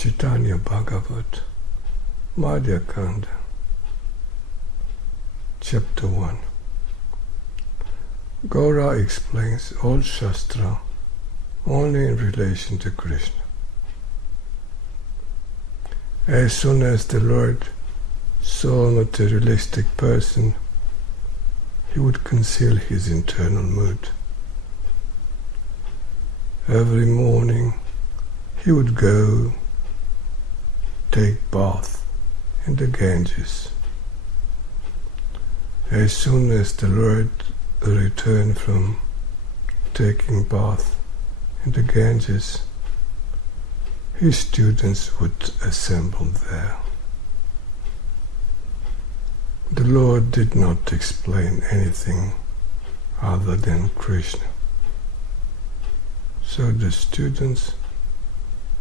Caitanya Bhāgavata, Madhya Kanda, Chapter 1. Gaura explains all Shastra only in relation to Kṛṣṇa. As soon as the Lord saw a materialistic person, he would conceal his internal mood. Every morning he would go take bath in the Ganges. As soon as the Lord returned from taking bath in the Ganges, his students would assemble there. The Lord did not explain anything other than Kṛṣṇa, so the students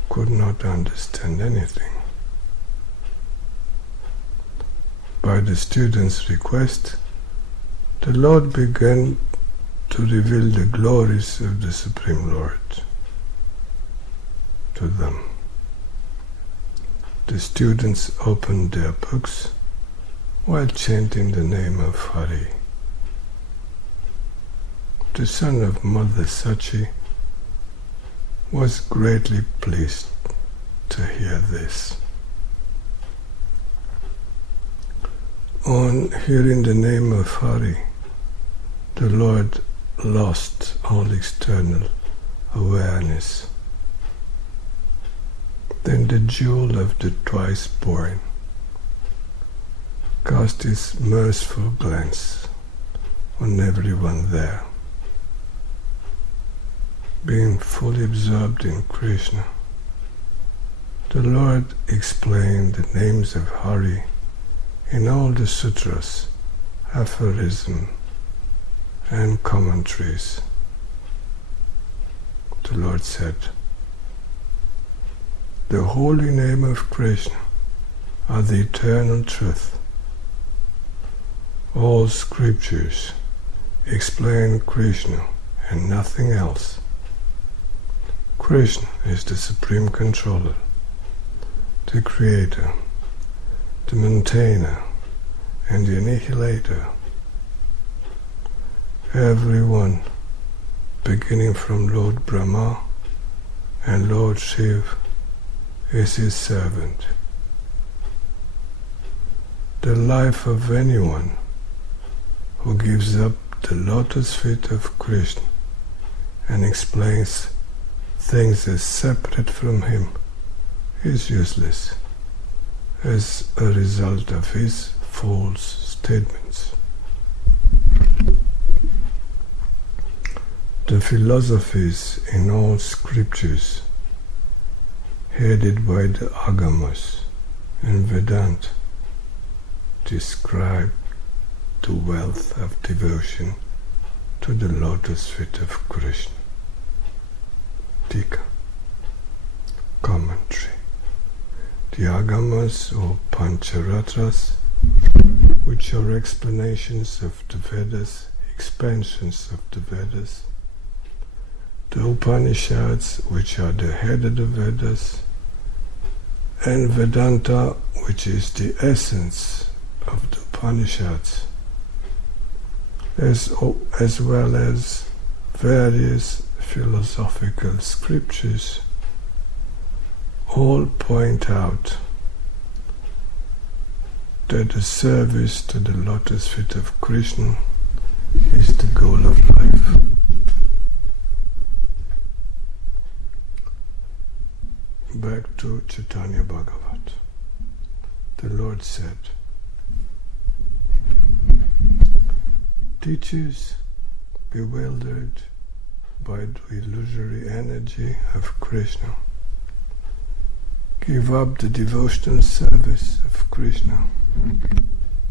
could not understand anything. By the students' request, the Lord began to reveal the glories of the Supreme Lord to them. The students opened their books while chanting the name of Hari. The son of Mother Sachi was greatly pleased to hear this. On hearing the name of Hari, the Lord lost all external awareness. Then the jewel of the twice-born cast his merciful glance on everyone there. Being fully absorbed in Kṛṣṇa, the Lord explained the names of Hari in all the sūtras, aphorisms, and commentaries. The Lord said, "The holy name of Kṛṣṇa are the eternal truth. All scriptures explain Kṛṣṇa and nothing else. Kṛṣṇa is the supreme controller, the creator, the maintainer, and the annihilator. Everyone, beginning from Lord Brahmā and Lord Śiva, is his servant. The life of anyone who gives up the lotus feet of Kṛṣṇa and explains things as separate from him is useless as a result of his false statements. The philosophies in all scriptures, headed by the agamas and Vedanta, describe the wealth of devotion to the lotus feet of Kṛṣṇa. Tika. Commentary. The agamas or pancharatras, which are explanations of the Vedas, expansions of the Vedas, the Upanishads, which are the head of the Vedas, and Vedanta, which is the essence of the Upanishads, as well as various philosophical scriptures, all point out that the service to the lotus feet of Kṛṣṇa is the goal of life. Back to Caitanya Bhāgavata. The Lord said, "Teachers bewildered by the illusory energy of Kṛṣṇa give up the devotional service of Kṛṣṇa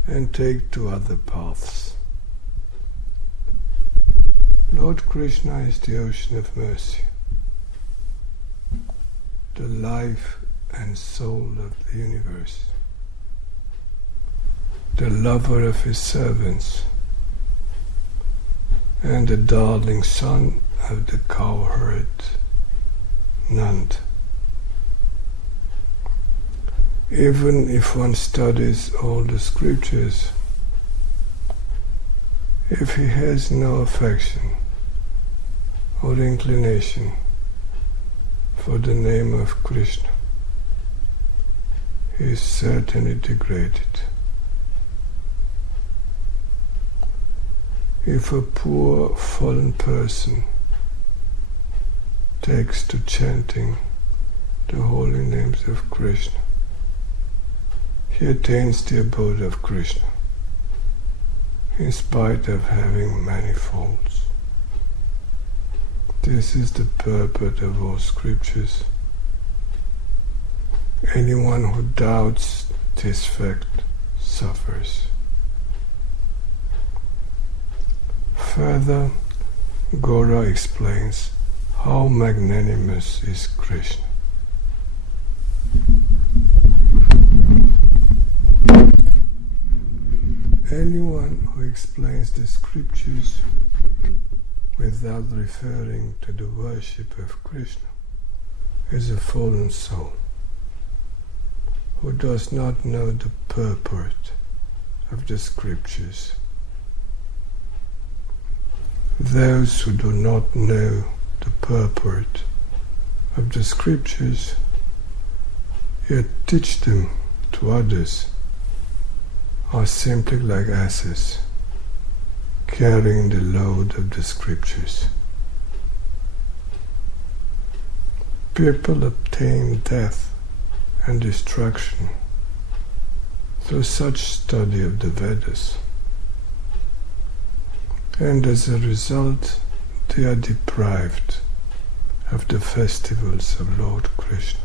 and take to other paths. Lord Kṛṣṇa is the ocean of mercy, the life and soul of the universe, the lover of his servants, and the darling son of the cowherd Nand. Even if one studies all the scriptures, if he has no affection or inclination for the name of Kṛṣṇa, he is certainly degraded. If a poor fallen person takes to chanting the holy names of Kṛṣṇa, he attains the abode of Kṛṣṇa, in spite of having many faults. This is the purport of all scriptures. Anyone who doubts this fact suffers. Further, Gaura explains how magnanimous is Kṛṣṇa. Anyone who explains the scriptures without referring to the worship of Kṛṣṇa is a fallen soul who does not know the purport of the scriptures. Those who do not know the purport of the scriptures yet teach them to others are simply like asses carrying the load of the scriptures. People obtain death and destruction through such study of the Vedas, and as a result they are deprived of the festivals of Lord Kṛṣṇa.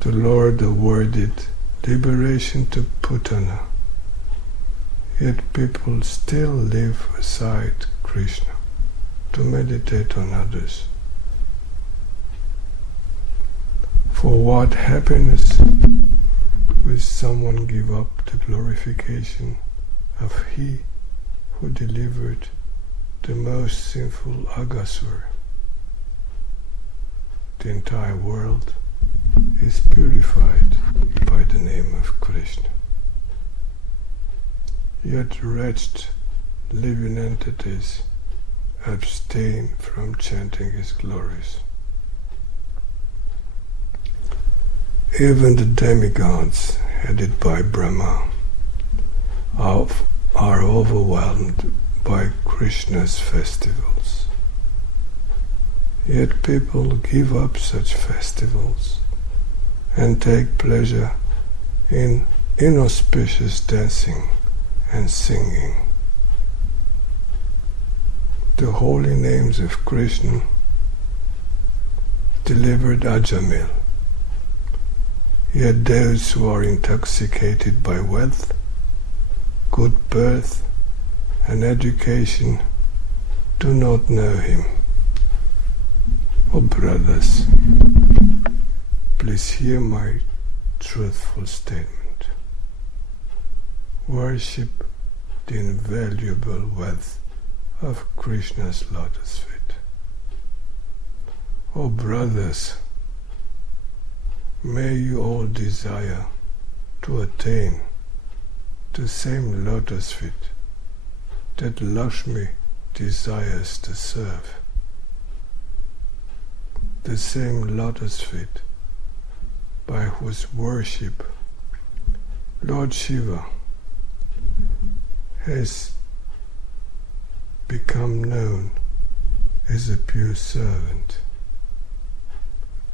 The Lord awarded liberation to Putana, yet people still live aside Kṛṣṇa to meditate on others. For what happiness will someone give up the glorification of he who delivered the most sinful Aghasura? The entire world is purified by the name of Kṛṣṇa. Yet wretched living entities abstain from chanting his glories. Even the demigods, headed by Brahmā, are overwhelmed by Kṛṣṇa's festivals. Yet people give up such festivals and take pleasure in inauspicious dancing and singing. The holy names of Kṛṣṇa delivered Ajamil, yet those who are intoxicated by wealth, good birth, and education do not know him. Oh brothers, please hear my truthful statement. Worship the invaluable wealth of Kṛṣṇa's lotus feet. Oh brothers, may you all desire to attain the same lotus feet that Lakshmi desires to serve. The same lotus feet by whose worship Lord Śiva has become known as a pure servant,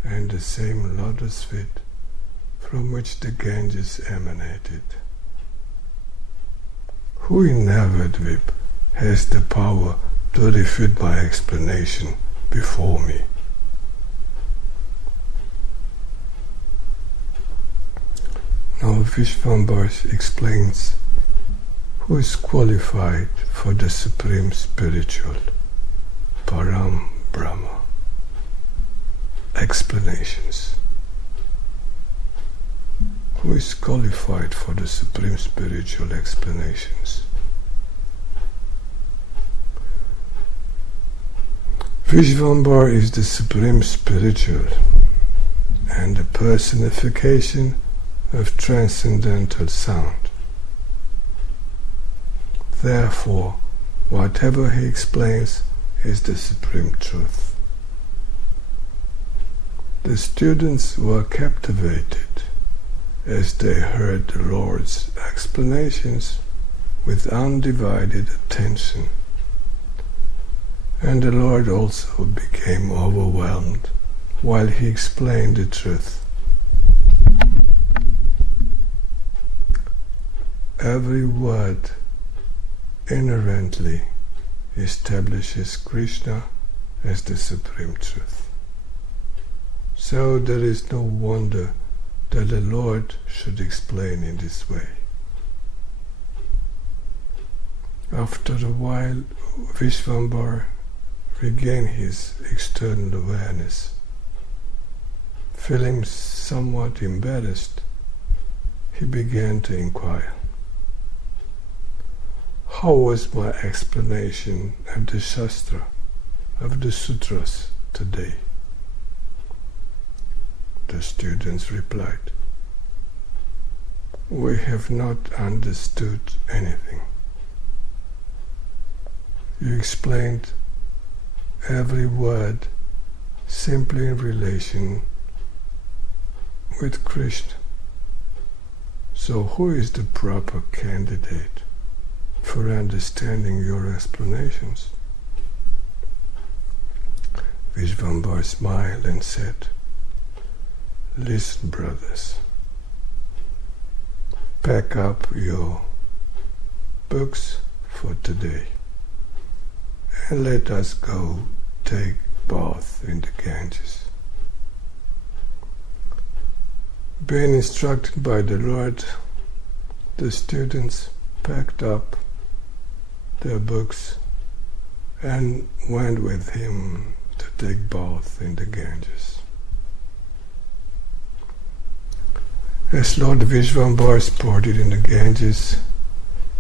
and the same lotus feet from which the Ganges emanated. Who in Navadvip has the power to refute my explanation before me? Now Vishvambara explains who is qualified for the supreme spiritual Param Brahma. Explanations. Who is qualified for the supreme spiritual explanations? Vishvambara is the supreme spiritual and the personification of transcendental sound. Therefore, whatever he explains is the supreme truth. The students were captivated as they heard the Lord's explanations with undivided attention, and the Lord also became overwhelmed while he explained the truth. Every word inherently establishes Kṛṣṇa as the supreme truth. So there is no wonder that the Lord should explain in this way. After a while, Vishvambara regained his external awareness. Feeling somewhat embarrassed, he began to inquire, "How was my explanation of the Shastra, of the Sūtras today?" The students replied, "We have not understood anything. You explained every word simply in relation with Kṛṣṇa. So who is the proper candidate for understanding your explanations?" Vishvambara smiled and said, "Listen, brothers, pack up your books for today and let us go take bath in the Ganges." Being instructed by the Lord, the students packed up their books and went with him to take bath in the Ganges. As Lord Vishvambara sported in the Ganges,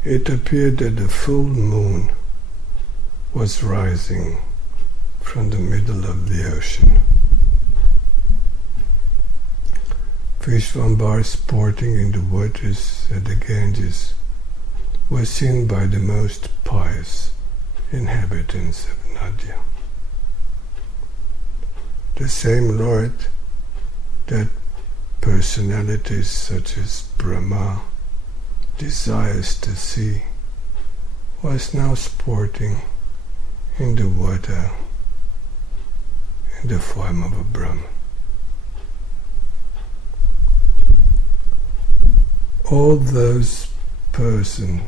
it appeared that the full moon was rising from the middle of the ocean. Vishvambara sporting in the waters at the Ganges was seen by the most pious inhabitants of Madhya. The same Lord that personalities such as Brahmā desires to see was now sporting in the water in the form of a Brahmā. All those persons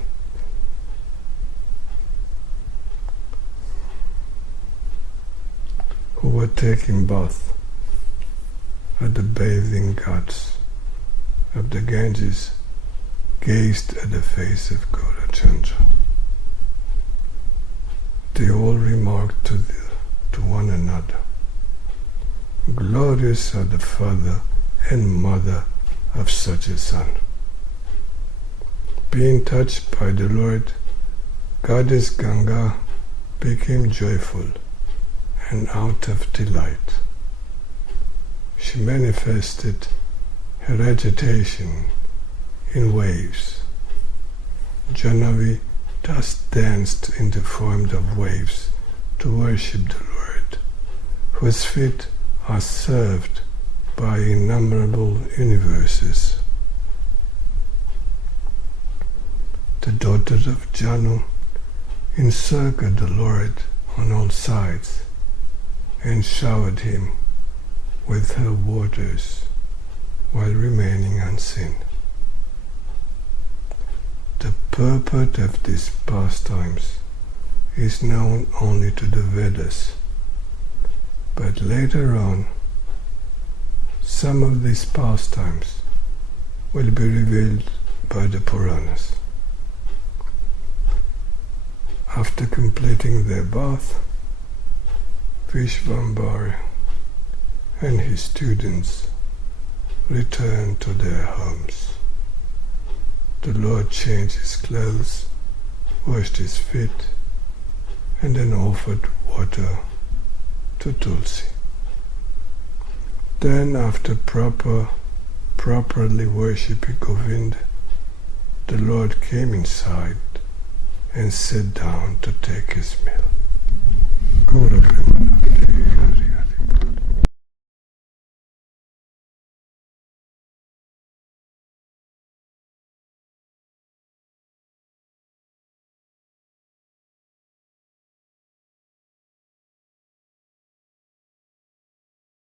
who were taking bath at the bathing ghats of the Ganges gazed at the face of Gaura. They all remarked to one another, "Glorious are the father and mother of such a son." Being touched by the Lord, Goddess Ganga became joyful and out of delight. She manifested her agitation in waves. Jahnavi thus danced in the form of waves to worship the Lord, whose feet are served by innumerable universes. The daughter of Janu encircled the Lord on all sides and showered him with her waters while remaining unseen. The purport of these pastimes is known only to the Vedas, but later on some of these pastimes will be revealed by the Puranas. After completing their bath, Vishvambara and his students returned to their homes. The Lord changed his clothes, washed his feet, and then offered water to Tulsi. Then, after properly worshipping Govinda, the Lord came inside and sat down to take his meal. Gaura.